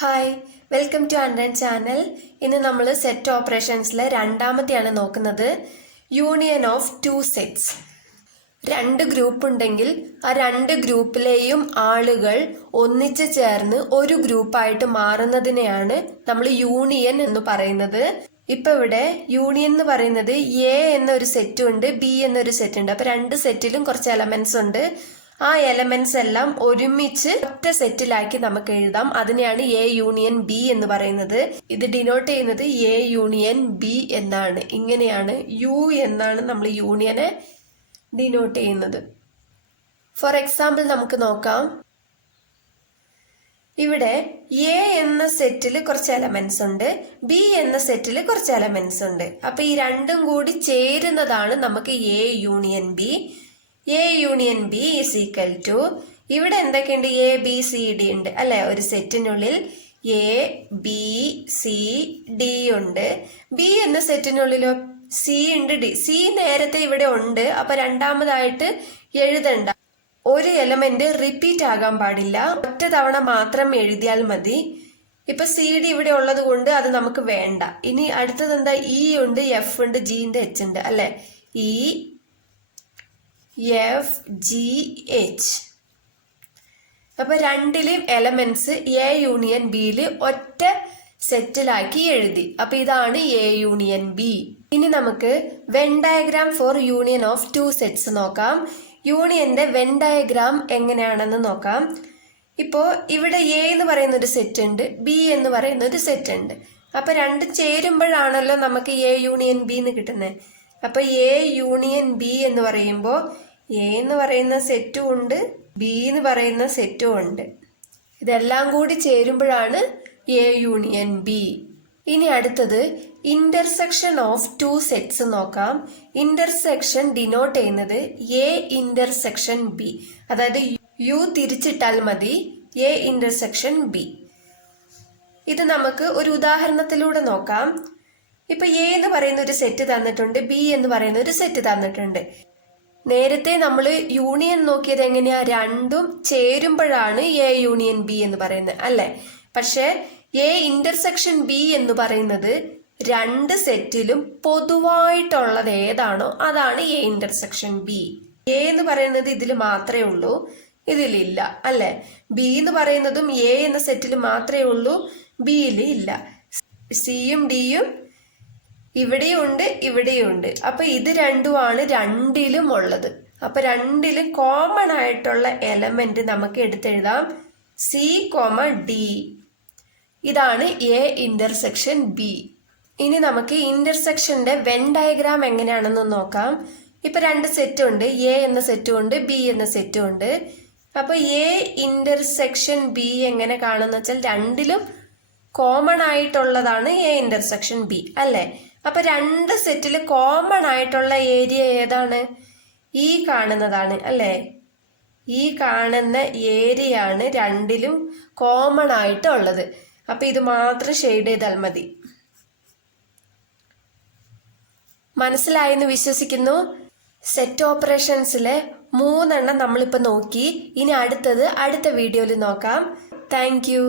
Hi, welcome to അണ്ടൻ channel. ഇന്ന് നമ്മൾ സെറ്റ് ഓപ്പറേഷൻസിലെ രണ്ടാമത്തെയാണ് നോക്കുന്നത്. Union of two sets. രണ്ട് ഗ്രൂപ്പ് ഉണ്ടെങ്കിൽ ആ രണ്ട് ഗ്രൂപ്പിലെയും ആളുകൾ ഒന്നിച്ച് ചേർന്ന് ഒരു ഗ്രൂപ്പായിട്ട് മാറുന്നതിനെയാണ് നമ്മൾ യൂണിയൻ എന്ന് പറയുന്നത്. ഇപ്പൊ ഇവിടെ യൂണിയൻ എന്ന് പറയുന്നത് എ എന്നൊരു സെറ്റും ഉണ്ട്, ബി എന്നൊരു സെറ്റ് ഉണ്ട്. അപ്പൊ രണ്ട് സെറ്റിലും കുറച്ച് എലമെന്റ്സ് ഉണ്ട്. ആ എലമെന്റ്സ് എല്ലാം ഒരുമിച്ച് ഒറ്റ സെറ്റിലാക്കി നമുക്ക് എഴുതാം. അതിനെയാണ് എ യൂണിയൻ ബി എന്ന് പറയുന്നത്. ഇത് ഡിനോട്ട് ചെയ്യുന്നത് എ യൂണിയൻ ബി എന്നാണ്. ഇങ്ങനെയാണ് യു എന്നാണ് നമ്മൾ യൂണിയനെ ഡിനോട്ട് ചെയ്യുന്നത്. ഫോർ എക്സാമ്പിൾ നമുക്ക് നോക്കാം. ഇവിടെ എ എന്ന സെറ്റിൽ കുറച്ച് എലമെന്റ്സ് ഉണ്ട്, ബി എന്ന സെറ്റിൽ കുറച്ച് എലമെന്റ്സ് ഉണ്ട്. അപ്പൊ ഈ രണ്ടും കൂടി ചേരുന്നതാണ് നമുക്ക് A union B. A union B is equal to, ഇവിടെ എന്തൊക്കെയുണ്ട്? എ ബി സി ഡി ഉണ്ട് അല്ലെ? ഒരു സെറ്റിനുള്ളിൽ എ ബി സി ഡി ഉണ്ട്. ബി എന്ന സെറ്റിനുള്ളിലോ സി ഉണ്ട്, ഡി. സി നേരത്തെ ഇവിടെ ഉണ്ട്, അപ്പൊ രണ്ടാമതായിട്ട് എഴുതണ്ട. ഒരു എലമെന്റ് റിപ്പീറ്റ് ആകാൻ പാടില്ല, ഒറ്റ തവണ മാത്രം എഴുതിയാൽ മതി. ഇപ്പൊ സി ഡി ഇവിടെ ഉള്ളത് കൊണ്ട് അത് നമുക്ക് വേണ്ട. ഇനി അടുത്തത് എന്താ? ഇ ഉണ്ട്, എഫ് ഉണ്ട്, ജി ഉണ്ട്, എച്ച് ഉണ്ട് അല്ലെ? E F G H. അപ്പൊ രണ്ടിലെയും എലമെന്റ്സ് എ യൂണിയൻ ബിയില് ഒറ്റ സെറ്റിലാക്കി എഴുതി. അപ്പൊ ഇതാണ് എ യൂണിയൻ ബി. ഇനി നമുക്ക് when diagram four union of two sets നോക്കാം. യൂണിയന്റെ വെൻ ഡയഗ്രാം എങ്ങനെയാണെന്ന് നോക്കാം. ഇപ്പോ ഇവിടെ എ എന്ന് പറയുന്ന ഒരു സെറ്റ് ഉണ്ട്, ബി എന്ന് പറയുന്ന ഒരു സെറ്റ് ഉണ്ട്. അപ്പൊ രണ്ടും ചേരുമ്പോഴാണല്ലോ നമുക്ക് എ യൂണിയൻ ബി എന്ന് കിട്ടുന്നത്. അപ്പൊ എ യൂണിയൻ ബി എന്ന് പറയുമ്പോൾ എ എന്ന് പറയുന്ന സെറ്റും ഉണ്ട്, ബി എന്ന് പറയുന്ന സെറ്റും ഉണ്ട്. ഇതെല്ലാം കൂടി ചേരുമ്പോഴാണ് എ യൂണിയൻ ബി. ഇനി അടുത്തത് ഇന്റർസെക്ഷൻ ഓഫ് ടു സെറ്റ്സ് നോക്കാം. ഇന്റർസെക്ഷൻ ഡിനോട്ട് ചെയ്യുന്നത് എ ഇന്റർസെക്ഷൻ ബി. അതായത് യു തിരിച്ചിട്ടാൽ മതി, എ ഇന്റർസെക്ഷൻ ബി. ഇത് നമുക്ക് ഒരു ഉദാഹരണത്തിലൂടെ നോക്കാം. ഇപ്പൊ എ എന്ന് പറയുന്ന ഒരു സെറ്റ് തന്നിട്ടുണ്ട്, ബി എന്ന് പറയുന്ന ഒരു സെറ്റ് തന്നിട്ടുണ്ട്. നേരത്തെ നമ്മൾ യൂണിയൻ നോക്കിയത് എങ്ങനെയാ? രണ്ടും ചേരുമ്പോഴാണ് എ യൂണിയൻ ബി എന്ന് പറയുന്നത് അല്ലെ? പക്ഷെ എ ഇന്റർസെക്ഷൻ ബി എന്ന് പറയുന്നത് രണ്ട് സെറ്റിലും പൊതുവായിട്ടുള്ളത് ഏതാണോ അതാണ് എ ഇന്റർസെക്ഷൻ ബി. എ എന്ന് പറയുന്നത് ഇതിൽ മാത്രമേ ഉള്ളൂ, ഇതിലില്ല അല്ലെ? ബി എന്ന് പറയുന്നതും എ എന്ന സെറ്റിൽ മാത്രമേ ഉള്ളൂ, ബിയിൽ ഇല്ല. സിയും ഡിയും ഇവിടെയുണ്ട്, ഇവിടെയുണ്ട്. അപ്പൊ ഇത് രണ്ടുമാണ് രണ്ടിലും ഉള്ളത്. അപ്പൊ രണ്ടിലും കോമൺ ആയിട്ടുള്ള എലമെന്റ് നമുക്ക് എടുത്തെഴുതാം, സി കോമ ഡി. ഇതാണ് എ ഇന്റർസെക്ഷൻ ബി. ഇനി നമുക്ക് ഇന്റർസെക്ഷന്റെ വെൻ ഡയഗ്രാം എങ്ങനെയാണെന്ന് നോക്കാം. ഇപ്പൊ രണ്ട് സെറ്റ് ഉണ്ട്, എ എന്ന സെറ്റും ഉണ്ട്, ബി എന്ന സെറ്റും ഉണ്ട്. അപ്പൊ എ ഇന്റർസെക്ഷൻ ബി എങ്ങനെ കാണുന്ന വെച്ചാൽ രണ്ടിലും കോമൺ ആയിട്ടുള്ളതാണ് എ ഇന്റർസെക്ഷൻ ബി അല്ലെ? അപ്പൊ രണ്ട് സെറ്റില് കോമൺ ആയിട്ടുള്ള ഏരിയ ഏതാണ്? ഈ കാണുന്നതാണ് അല്ലെ? ഈ കാണുന്ന ഏരിയയാണ് രണ്ടിലും കോമൺ ആയിട്ടുള്ളത്. അപ്പൊ ഇത് മാത്രം ഷെയ്ഡ് ചെയ്താൽ മതി. മനസ്സിലായെന്ന് വിശ്വസിക്കുന്നു. സെറ്റ് ഓപ്പറേഷൻസിലെ 3 നമ്മളിപ്പോ നോക്കി. ഇനി അടുത്തത് അടുത്ത വീഡിയോയിൽ നോക്കാം. Thank you.